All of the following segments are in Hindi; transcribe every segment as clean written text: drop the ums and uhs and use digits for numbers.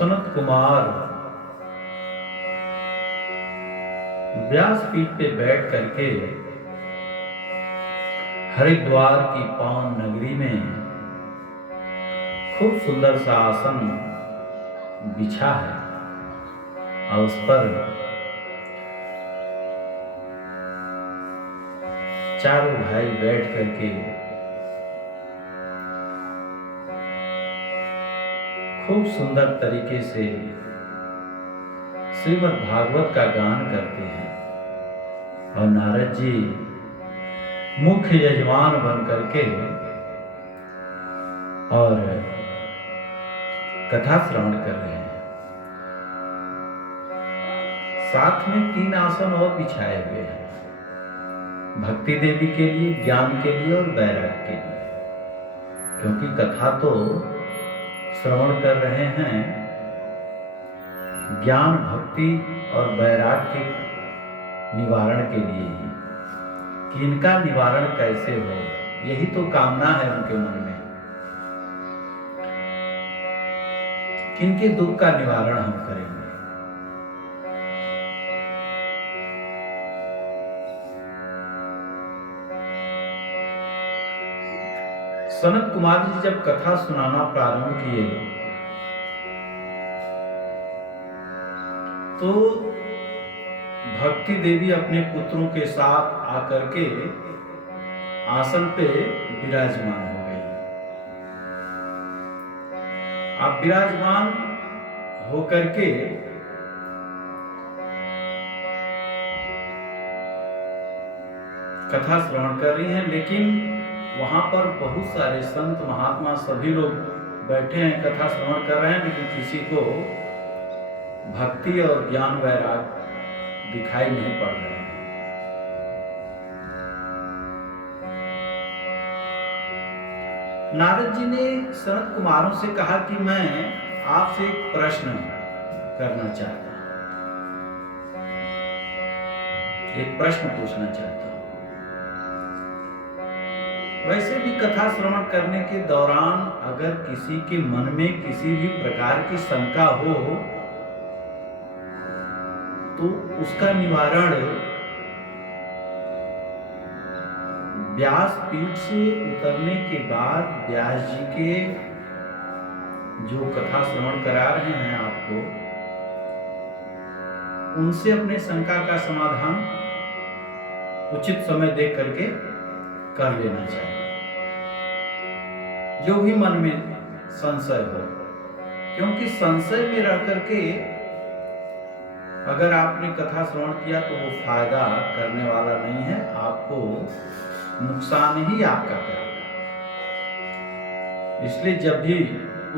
सनत कुमार व्यासपीठ पे बैठ करके हरिद्वार की पावन नगरी में खूब सुंदर सा आसन बिछा है और उस पर चारों भाई बैठ करके खूब सुंदर तरीके से श्रीमद् भागवत का गान करते हैं और नारद जी मुख्य यजमान बन करके और कथा श्रवण कर रहे हैं। साथ में 3 आसन और बिछाए हुए हैं, भक्ति देवी के लिए, ज्ञान के लिए और वैराग्य के लिए, क्योंकि कथा तो श्रवण कर रहे हैं ज्ञान, भक्ति और वैराग्य के निवारण के लिए ही, कि इनका निवारण कैसे हो, यही तो कामना है उनके मन में, कि इनके दुख का निवारण हम करेंगे। सनत कुमार जी जब कथा सुनाना प्रारंभ किए तो भक्ति देवी अपने पुत्रों के साथ आकर के आसन पे विराजमान हो गई। अब विराजमान होकर के कथा श्रवण कर रही हैं, लेकिन वहां पर बहुत सारे संत महात्मा सभी लोग बैठे हैं, कथा श्रवण कर रहे हैं, लेकिन किसी को भक्ति और ज्ञान वैराग्य दिखाई नहीं पड़ रहे हैं। नारद जी ने सनत कुमारों से कहा कि मैं आपसे एक प्रश्न करना चाहता हूं, एक प्रश्न पूछना चाहता हूं। वैसे भी कथा श्रवण करने के दौरान अगर किसी के मन में किसी भी प्रकार की शंका हो तो उसका निवारण व्यासपीठ से उतरने के बाद व्यास जी के जो कथा श्रवण करा रहे हैं आपको, उनसे अपने शंका का समाधान उचित समय देख करके कर लेना चाहिए। जो भी मन में संशय हो, क्योंकि संशय में रह करके अगर आपने कथा श्रवण किया तो वो फायदा करने वाला नहीं है, आपको नुकसान ही आपका करेगा। इसलिए जब भी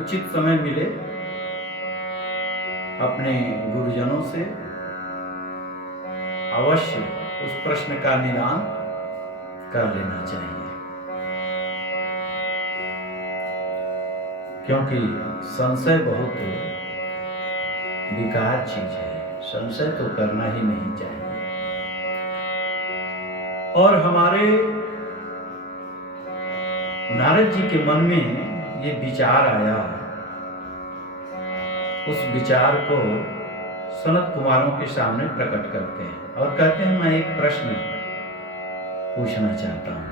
उचित समय मिले अपने गुरुजनों से अवश्य उस प्रश्न का निदान कर लेना चाहिए, क्योंकि संशय बहुत बेकार चीज है, संशय तो करना ही नहीं चाहिए। और हमारे नारद जी के मन में ये विचार आया, उस विचार को सनत कुमारों के सामने प्रकट करते हैं और कहते हैं मैं एक प्रश्न पूछना चाहता हूं।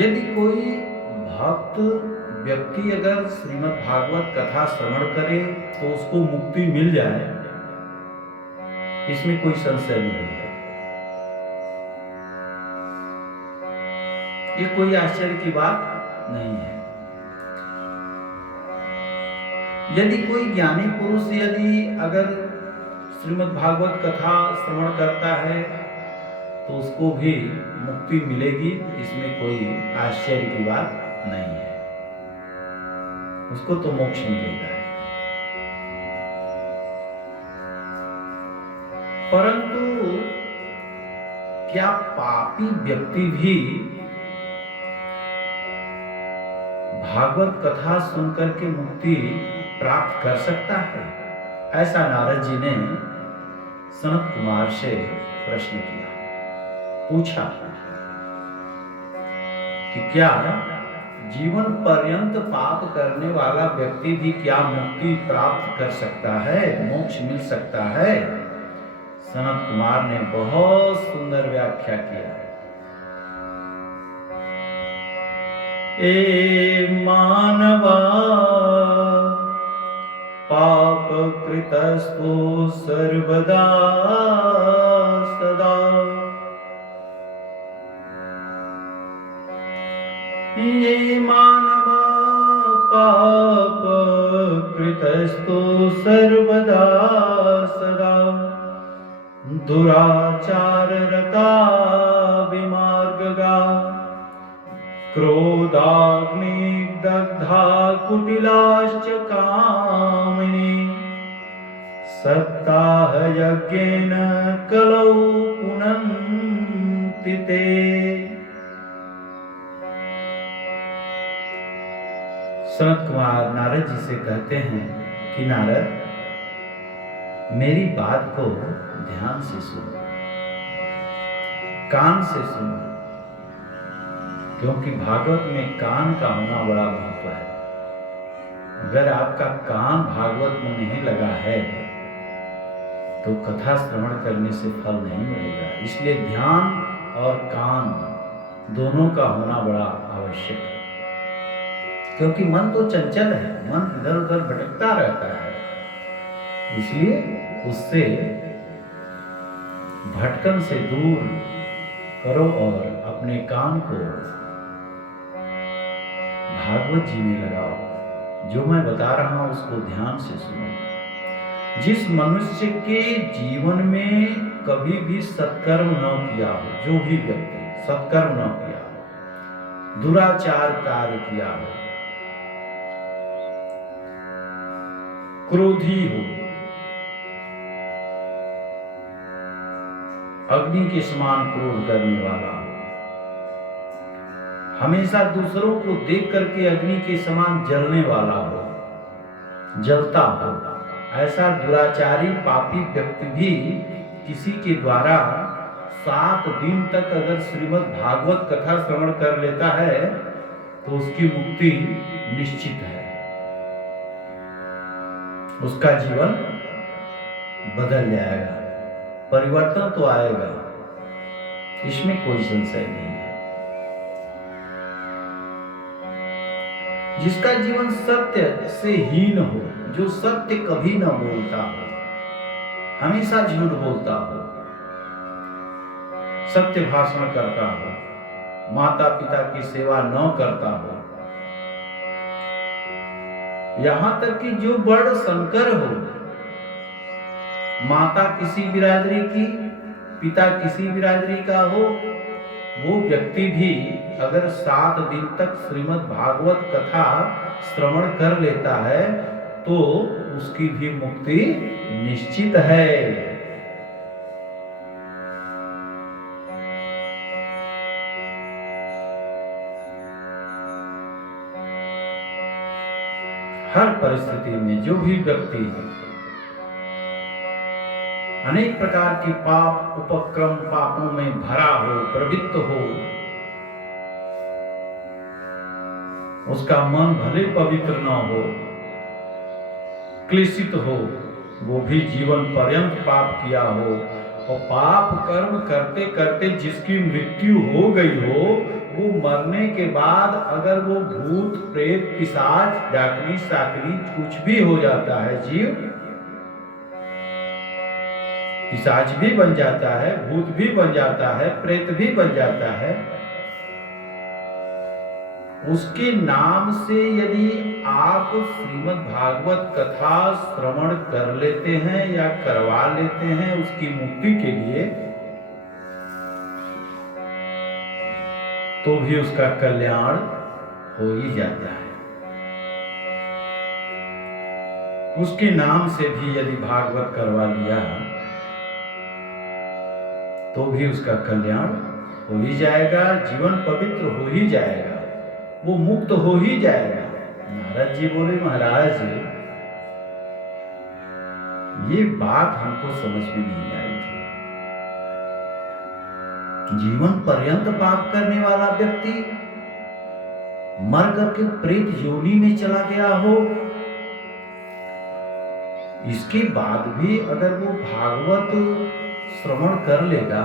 यदि कोई भक्त व्यक्ति अगर श्रीमद् भागवत कथा श्रवण करे तो उसको मुक्ति मिल जाए, इसमें कोई संशय नहीं है। ये कोई आश्चर्य की बात नहीं है। यदि कोई ज्ञानी पुरुष यदि अगर श्रीमद् भागवत कथा श्रवण करता है तो उसको भी मुक्ति मिलेगी, इसमें कोई आश्चर्य की बात नहीं है, उसको तो मोक्ष मिलेगा। परंतु क्या पापी व्यक्ति भी भागवत कथा सुनकर के मुक्ति प्राप्त कर सकता है? ऐसा नारद जी ने सनत कुमार से प्रश्न किया, पूछा। कि क्या जीवन पर्यंत पाप करने वाला व्यक्ति भी क्या मुक्ति प्राप्त कर सकता है, मोक्ष मिल सकता है? सनत कुमार ने बहुत सुंदर व्याख्या किया। ए मानवा पाप कृतस्तु सर्वदा सदा, ये मानवा पाप कृतस्तु सर्वदा सदा, दुराचार रता विमार्गगा, क्रोधाग्नि दग्धा कुटिलाश्च कामिनी, सप्ताह यज्ञेन कलौ पुनन्ति ते। सनत कुमार नारद जी से कहते हैं कि नारद, मेरी बात को ध्यान से सुनो, कान से सुनो, क्योंकि भागवत में कान का होना बड़ा महत्व है। अगर आपका कान भागवत में नहीं लगा है तो कथा श्रवण करने से फल नहीं मिलेगा। इसलिए ध्यान और कान दोनों का होना बड़ा आवश्यक है, क्योंकि मन तो चंचल है, मन इधर उधर भटकता रहता है। इसलिए उससे भटकन से दूर करो और अपने कान को भागवत जी में लगाओ। जो मैं बता रहा हूं उसको ध्यान से सुनो। जिस मनुष्य के जीवन में कभी भी सत्कर्म न किया हो, जो भी व्यक्ति सत्कर्म न किया हो, दुराचार कार्य किया हो, क्रोधी हो, अग्नि के समान क्रोध करने वाला, हमेशा दूसरों को देख करके अग्नि के समान जलने वाला हो, जलता हो, ऐसा दुराचारी पापी व्यक्ति भी किसी के द्वारा 7 दिन तक अगर श्रीमद् भागवत कथा श्रवण कर लेता है तो उसकी मुक्ति निश्चित है, उसका जीवन बदल जाएगा, परिवर्तन तो आएगा, इसमें कोई संशय नहीं है। जिसका जीवन सत्य से हीन हो, जो सत्य कभी न बोलता हो, हमेशा झूठ बोलता हो, सत्य भाषण करता हो, माता पिता की सेवा न करता हो, यहां तक कि जो बड़ शंकर हो, माता किसी बिरादरी की, पिता किसी बिरादरी का हो, वो व्यक्ति भी अगर 7 दिन तक श्रीमद् भागवत कथा श्रवण कर लेता है तो उसकी भी मुक्ति निश्चित है। हर परिस्थिति में जो भी व्यक्ति अनेक प्रकार के पाप उपक्रम पापों में भरा हो, प्रवृत्त हो, उसका मन भले पवित्र न हो, क्लेशित हो, वो भी जीवन पर्यंत पाप किया हो, और पाप कर्म करते करते जिसकी मृत्यु हो गई हो, वो मरने के बाद अगर वो भूत प्रेत पिशाच डाकनी साकनी कुछ भी हो जाता है, जीव पिशाच भी बन जाता है, भूत भी बन जाता है, प्रेत भी बन जाता है, उसके नाम से यदि आप श्रीमद् भागवत कथा श्रवण कर लेते हैं या करवा लेते हैं उसकी मुक्ति के लिए, तो भी उसका कल्याण हो ही जाता है। उसके नाम से भी यदि भागवत करवा लिया तो भी उसका कल्याण हो ही जाएगा, जीवन पवित्र हो ही जाएगा, वो मुक्त हो ही जाएगा। नारद जी बोले, महाराज ये बात हमको समझ में नहीं आई थी। जीवन पर्यंत पाप करने वाला व्यक्ति मर करके प्रेत योनि में चला गया हो, इसके बाद भी अगर वो भागवत श्रवण कर लेगा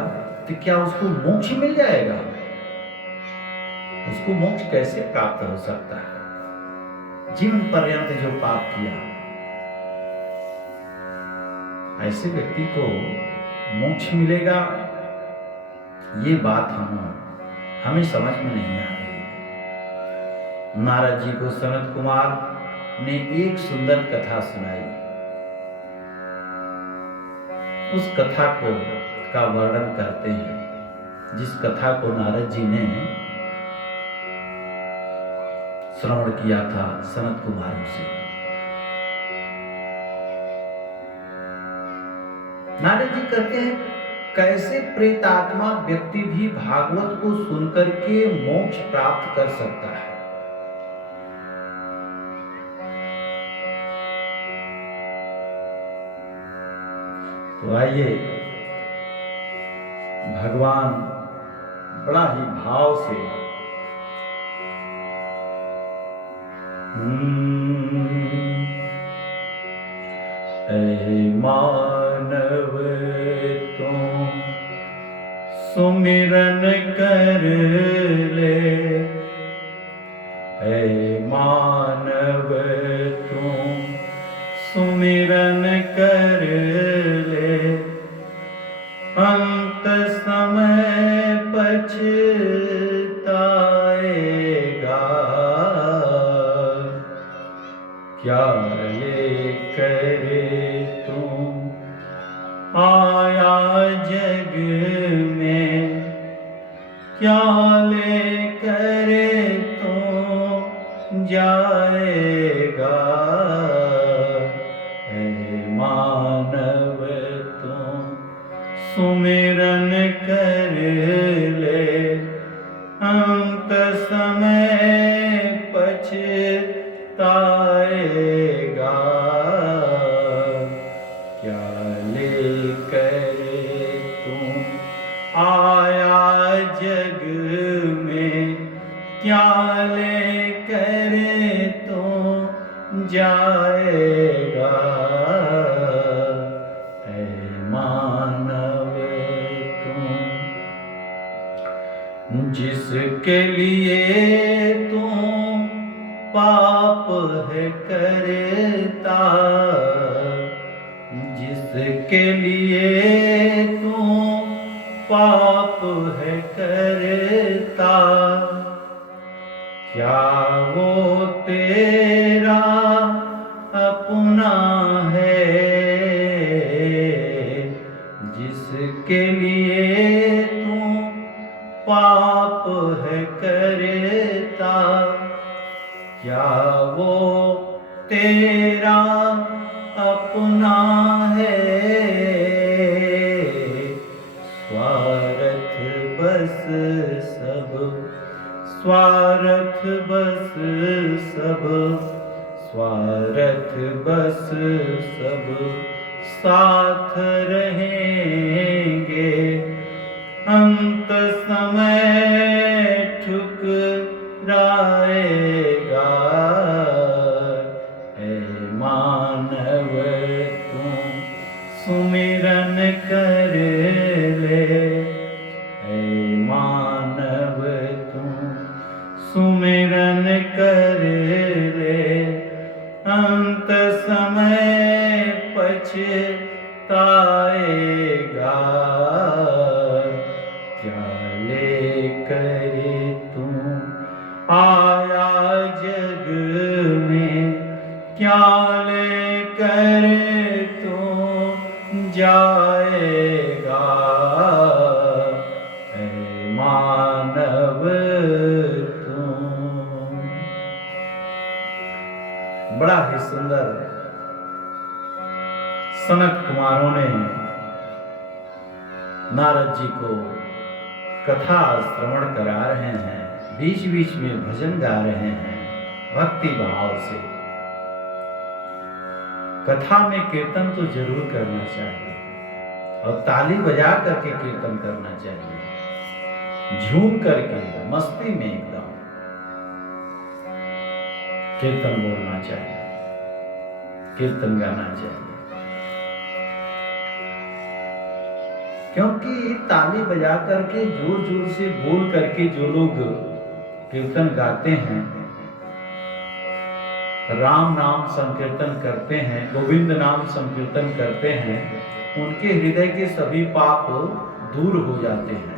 तो क्या उसको मोक्ष मिल जाएगा? उसको मोक्ष कैसे प्राप्त हो सकता है? जीवन पर्यंत जो पाप किया, ऐसे व्यक्ति को मोक्ष मिलेगा? ये बात हमें समझ में नहीं आ रही है। नारद जी को सनत कुमार ने एक सुंदर कथा सुनाई। उस कथा का वर्णन करते हैं, जिस कथा को नारद जी ने श्रवण किया था सनत कुमारों से। नारद जी कहते हैं, कैसे प्रेतात्मा व्यक्ति भी भागवत को सुनकर के मोक्ष प्राप्त कर सकता है? तो आइए भगवान बड़ा ही भाव से ऐ मानव तुम सुमिरन कर ले, ऐ मानव तुम सुमिरन कर ले, अंत समय पछताएगा, क्या ले करे तुम आया जग में, क्या ले करे तुम जाएगा, हे मानव तुम सुमिरन कर ले, अंत समय पछताएगा, क्या ले करे तुम आया जग में, क्या ले करे तुम जाएगा, ऐ मानव तुम जिसके लिए तुम पाप है करता, जिसके लिए तुम पाप है करता, क्या वो तेरा अपना है, जिसके लिए तुम पाप है करता, क्या वो तेरा अपना है, स्वार्थ बस सब, स्वार्थ बस सब, स्वार्थ बस सब साथ रहेंगे, अंत समय ठुकराएगा, हे मानव तुम सुमिरन कर ले, हे मानव तुम सुमिरन कर ले, अंत समय पछताएगा, क्या ले करे तुम आया जग में, क्या ले करे तुम जाएगा, ऐ मानव तुम। बड़ा ही सुंदर सनत कुमारों ने नारद जी को कथा श्रवण करा रहे हैं, बीच बीच में भजन गा रहे हैं भक्ति भाव से। कथा में कीर्तन तो जरूर करना चाहिए और ताली बजा करके कीर्तन करना चाहिए, झूम करके मस्ती में एकदम। कीर्तन बोलना चाहिए, कीर्तन गाना चाहिए। क्योंकि ताली बजा करके जोर जोर से बोल करके जो लोग कीर्तन गाते हैं, राम नाम संकीर्तन करते हैं, गोविंद नाम संकीर्तन करते हैं, उनके हृदय के सभी पाप दूर हो जाते हैं।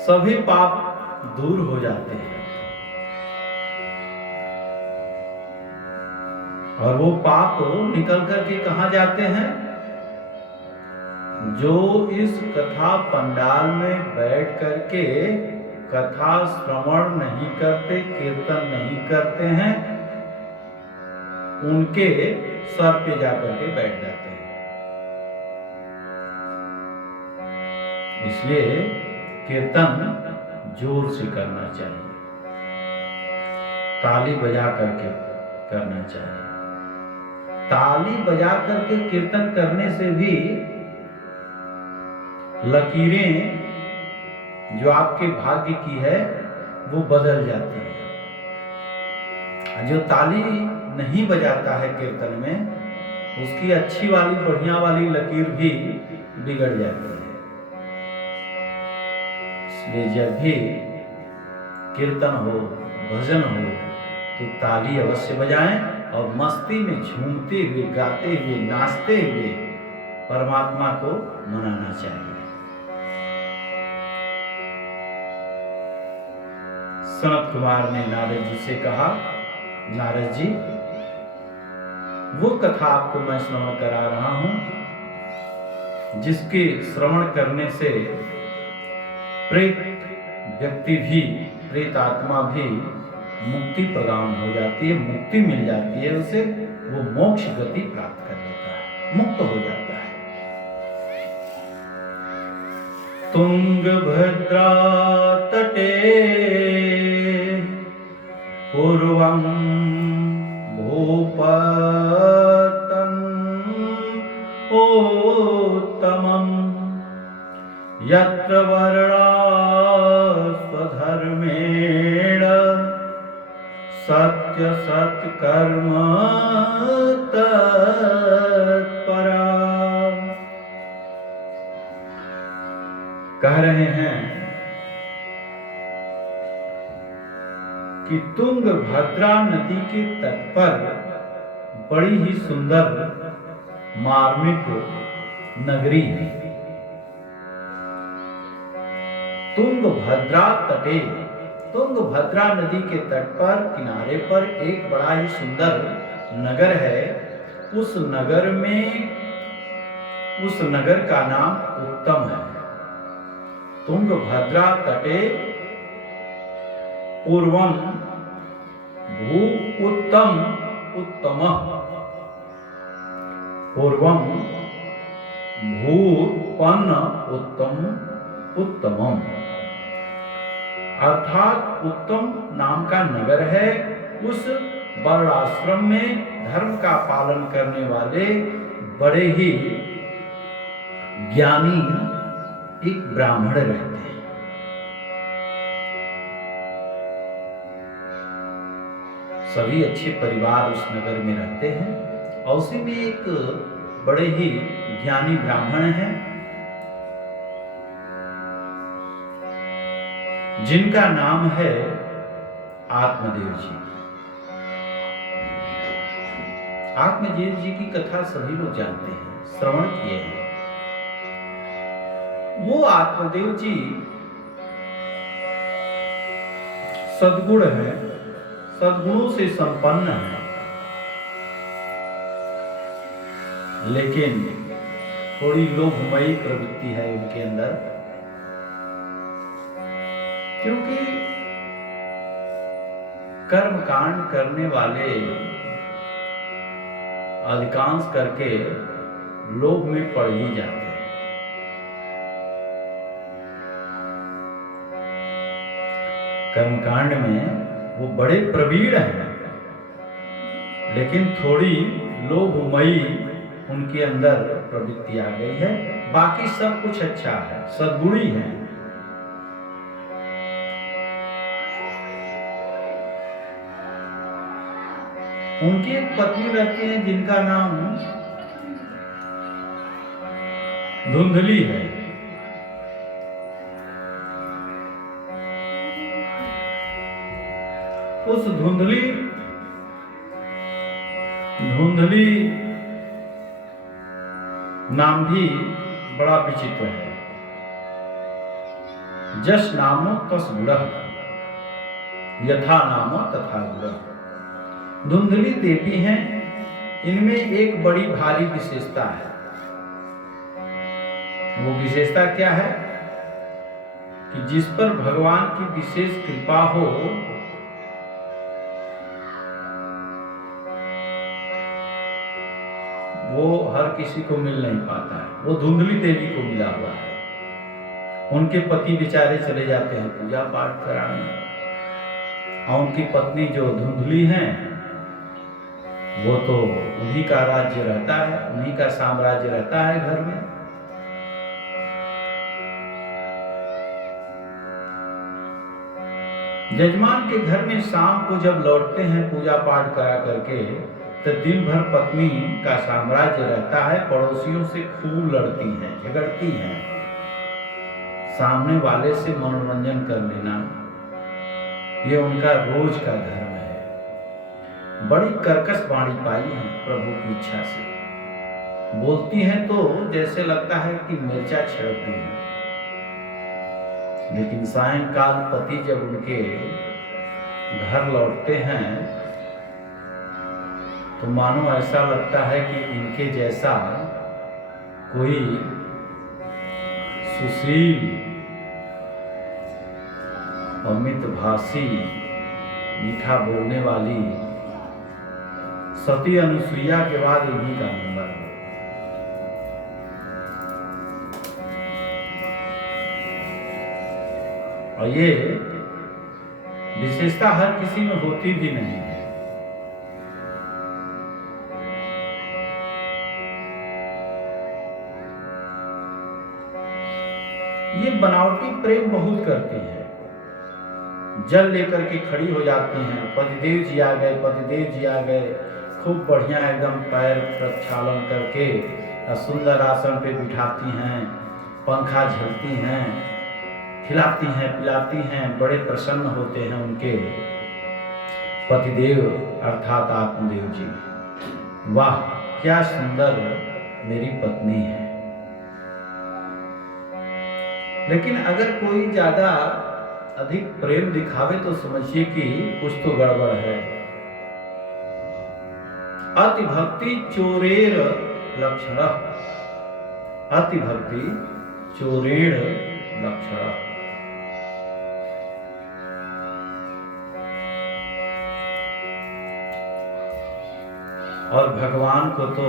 सभी पाप दूर हो जाते हैं और वो पाप निकल करके कहां जाते हैं? जो इस कथा पंडाल में बैठ करके कथा श्रवण नहीं करते, कीर्तन नहीं करते हैं, उनके सर पे जाकर के बैठ जाते हैं। इसलिए कीर्तन जोर से करना चाहिए, ताली बजा करके करना चाहिए। ताली बजा करके कीर्तन करने से भी लकीरें जो आपके भाग्य की है वो बदल जाती है। जो ताली नहीं बजाता है कीर्तन में, उसकी अच्छी वाली बढ़िया वाली लकीर भी बिगड़ जाती है। इसलिए जब भी कीर्तन हो, भजन हो, तो ताली अवश्य बजाएं और मस्ती में झूमते हुए, गाते हुए, नाचते हुए परमात्मा को मनाना चाहिए। सनत कुमार ने नारद जी से कहा, नारद जी, वो कथा आपको मैं श्रवण करा रहा हूं जिसके श्रवण करने से प्रेत व्यक्ति भी, प्रेत आत्मा भी मुक्ति प्रदान हो जाती है, मुक्ति मिल जाती है उसे, वो मोक्ष गति प्राप्त कर लेता है, मुक्त हो जाता है। तुंगभद्रा तटे पूर्वं भूपतम् उत्तमम् यत्र वर्णा स्वधर्मेण सत्य सत्कर्म तत्परा। कह रहे हैं कि तुंगभद्रा नदी के तट पर बड़ी ही सुंदर मार्मिक नगरी है। तुंगभद्रा तटे, तुंगभद्रा नदी के तट पर किनारे पर एक बड़ा ही सुंदर नगर है। उस नगर में, उस नगर का नाम उत्तम है। तुंगभद्रा तटे पूर्वम भू उत्तम उत्तमः, पूर्वम भूपन्न उत्तम उत्तमम, अर्थात उत्तम नाम का नगर है। उस वर्णाश्रम में धर्म का पालन करने वाले बड़े ही ज्ञानी एक ब्राह्मण रहते हैं। सभी अच्छे परिवार उस नगर में रहते हैं और उसी में एक बड़े ही ज्ञानी ब्राह्मण हैं जिनका नाम है आत्मदेव जी। आत्मदेव जी की कथा सभी लोग जानते हैं, श्रवण किए हैं। वो आत्मदेव जी सद्गुण है, सद्गुणों से संपन्न है, लेकिन थोड़ी लोभमयी प्रवृत्ति है उनके अंदर। क्योंकि कर्मकांड करने वाले अधिकांश करके लोभ में पड़ ही जाते हैं। कर्मकांड में वो बड़े प्रवीण हैं, लेकिन थोड़ी लोभमयी उनके अंदर प्रवृत्ति आ गई है, बाकी सब कुछ अच्छा है, सद्गुणी है। उनकी एक पत्नी रहती है जिनका नाम धुंधली है। उस धुंधली नाम भी बड़ा विचित्र है। जस नामो तस गुणः, यथा नामो तथा गुणः। धुंधली देवी हैं। इनमें एक बड़ी भारी विशेषता है। वो विशेषता क्या है कि जिस पर भगवान की विशेष कृपा हो, वो हर किसी को मिल नहीं पाता है। वो धुंधली देवी को मिला हुआ है। उनके पति बेचारे चले जाते हैं पूजा पाठ कराने, और उनकी पत्नी जो धुंधली हैं, वो तो उन्हीं का राज्य रहता है, उन्हीं का साम्राज्य रहता है घर में। यजमान के घर में शाम को जब लौटते हैं पूजा पाठ करा करके, तो दिन भर पत्नी का साम्राज्य रहता है। पड़ोसियों से खूब लड़ती हैं, झगड़ती हैं। सामने वाले से मनोरंजन कर लेना, ये उनका रोज का धर्म है। बड़ी कर्कश वाणी पाई है प्रभु की इच्छा से। बोलती हैं तो जैसे लगता है कि मिर्चा छिड़कती हैं। लेकिन सायंकाल पति जब उनके घर लौटते हैं तो मानो ऐसा लगता है कि इनके जैसा कोई सुशील अमित भाषी मीठा बोलने वाली सती अनुसुईया के बाद इन्हीं का नंबर है। और ये विशेषता हर किसी में होती भी नहीं है। ये बनावटी प्रेम बहुत करती है। जल लेकर के खड़ी हो जाती हैं, पतिदेव जी आ गए, पतिदेव जी आ गए। खूब बढ़िया एकदम पैर प्रक्षालन करके सुंदर आसन पे बिठाती हैं, पंखा झलती हैं, खिलाती हैं, पिलाती हैं। बड़े प्रसन्न होते हैं उनके पतिदेव अर्थात आत्मदेव जी। वाह, क्या सुंदर मेरी पत्नी है। लेकिन अगर कोई ज्यादा अधिक प्रेम दिखावे तो समझिए कि कुछ तो गड़बड़ है। अति भक्ति चोरेर लक्षण, अति भक्ति चोरेर लक्षण। और भगवान को तो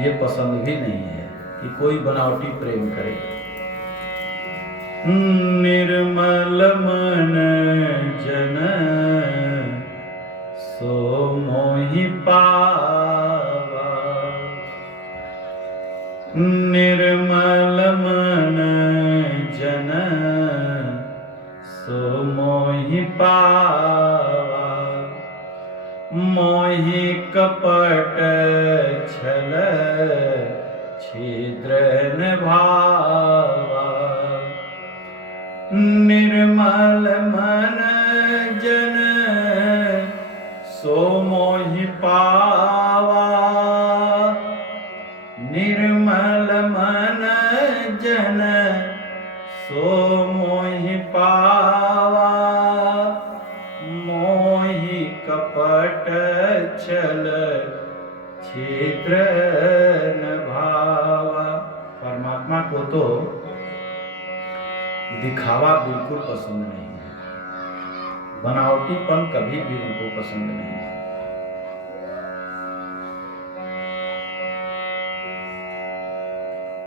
ये पसंद भी नहीं है कि कोई बनावटी प्रेम करे। निर्मल मन जन सो मोहि पावा, निर्मल मन जन सो मोहि पावा। मोहि कपट छल छिद्र न भावा। निर्मल मन जन सो मोहि पावा, निर्मल मन जन सो मोहि पावा। मोहि कपट छल छिद्र न भावा। परमात्मा को तो दिखावा बिल्कुल पसंद नहीं है, बनावटीपन कभी भी उनको पसंद नहीं है।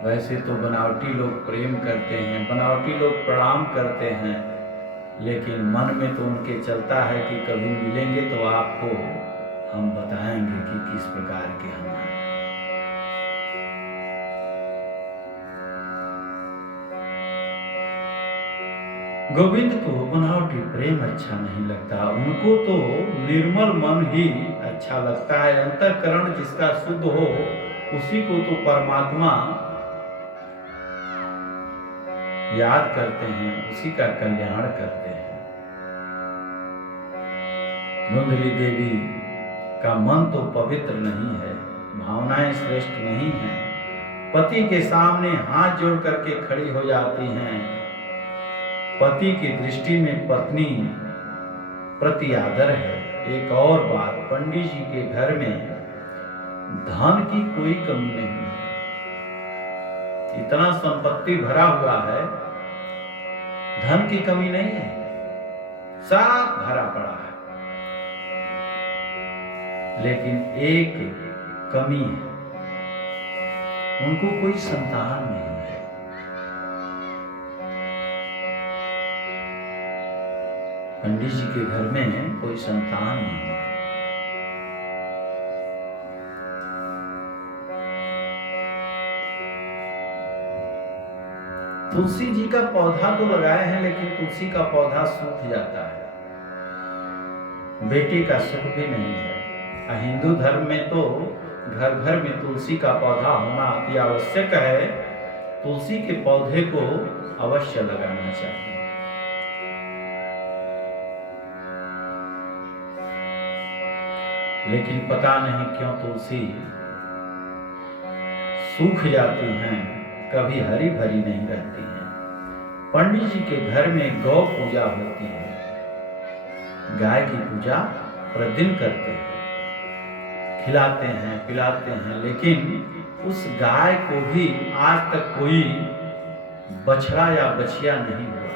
वैसे तो बनावटी लोग प्रेम करते हैं, बनावटी लोग प्रणाम करते हैं, लेकिन मन में तो उनके चलता है कि कभी मिलेंगे तो आपको हम बताएंगे कि किस प्रकार के हम हैं। गोविंद को बनावटी प्रेम अच्छा नहीं लगता, उनको तो निर्मल मन ही अच्छा लगता है। अंतःकरण जिसका शुद्ध हो उसी को तो परमात्मा याद करते हैं, उसी का कल्याण करते हैं। धुंधली देवी का मन तो पवित्र नहीं है, भावनाएं श्रेष्ठ नहीं हैं। पति के सामने हाथ जोड़ करके खड़ी हो जाती हैं। पति की दृष्टि में पत्नी प्रति आदर है। एक और बात, पंडित जी के घर में धन की कोई कमी नहीं है। इतना संपत्ति भरा हुआ है, धन की कमी नहीं है, सब भरा पड़ा है। लेकिन एक कमी है, उनको कोई संतान नहीं है। पंडित जी के घर में कोई संतान नहीं है। तुलसी जी का पौधा तो लगाए हैं, लेकिन तुलसी का पौधा सूख जाता है। बेटे का सुख भी नहीं है। हिंदू धर्म में तो घर घर में तुलसी का पौधा होना अति आवश्यक है। तुलसी के पौधे को अवश्य लगाना चाहिए। लेकिन पता नहीं क्यों तुलसी सूख जाती हैं, कभी हरी भरी नहीं रहती हैं। पंडित जी के घर में गौ पूजा होती है, गाय की पूजा प्रतिदिन करते हैं, खिलाते हैं पिलाते हैं, लेकिन उस गाय को भी आज तक कोई बछड़ा या बछिया नहीं हुआ,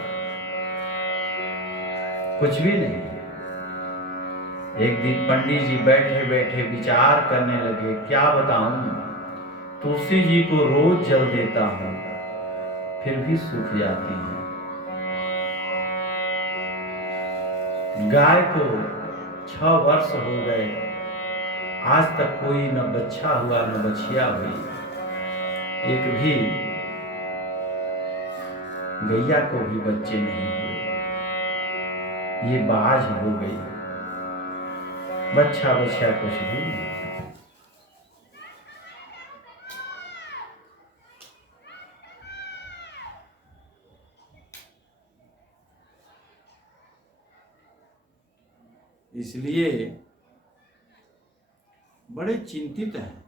कुछ भी नहीं। एक दिन पंडित जी बैठे बैठे विचार करने लगे, क्या बताऊं, तुलसी जी को रोज जल देता हूं, फिर भी सूख जाती है। गाय को 6 वर्ष हो गए, आज तक कोई न बच्चा हुआ न बछिया हुई, एक भी गैया को भी बच्चे नहीं हुए। ये बाज हो गई, बच्चा बच्चा कुछ भी नहीं। इसलिए बड़े चिंतित हैं।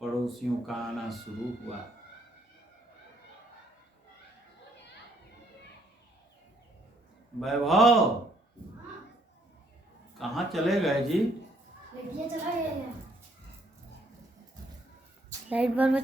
पड़ोसियों का आना शुरू हुआ। वैभव, कहाँ चले गए जी? Light bulb